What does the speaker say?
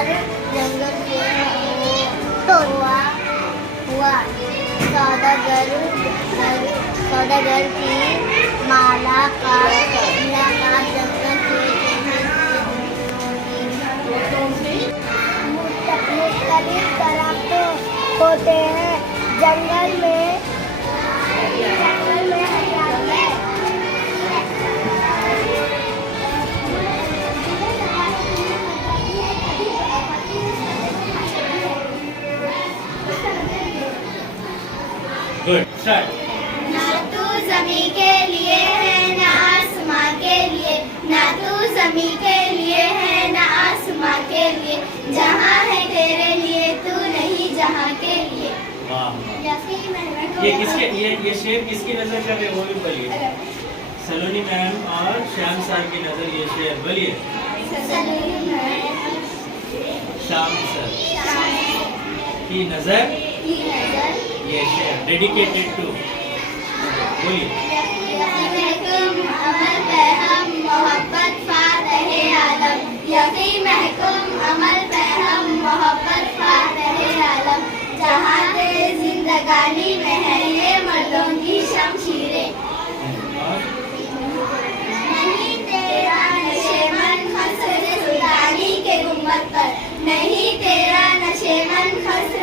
सौदागर जंगल हुआ सौदागर की माला का जंगल मुख्तलिफ दरख्त होते हैं जंगल में हरियाली है। Good start. ना तू ज़मीं के लिए है ना आसमां के लिए, ना तू ज़मीं के लिए है ना आसमां के लिए, जहाँ है तेरे लिए तू नहीं जहाँ के लिए। वाह। ये शेर किसकी नजर कर रहे हैं वो भी बोलिए। सलोनी मैम और श्याम सर की नजर ये शेर बोलिए। श्याम सर की नजर ये शेर डेडिकेटेड टू बोलिए। अमल पैहम मोहब्बत फातहे आलम, यकी महकुम अमल पैहम मोहब्बत फातहे आलम, जहाँ तेरे जिंदगानी में है ये मर्दों की शमशीरें। नहीं तेरा नशेमन खस्र सुल्तानी के गुम्बद पर, नहीं तेरा नशेमन खस्र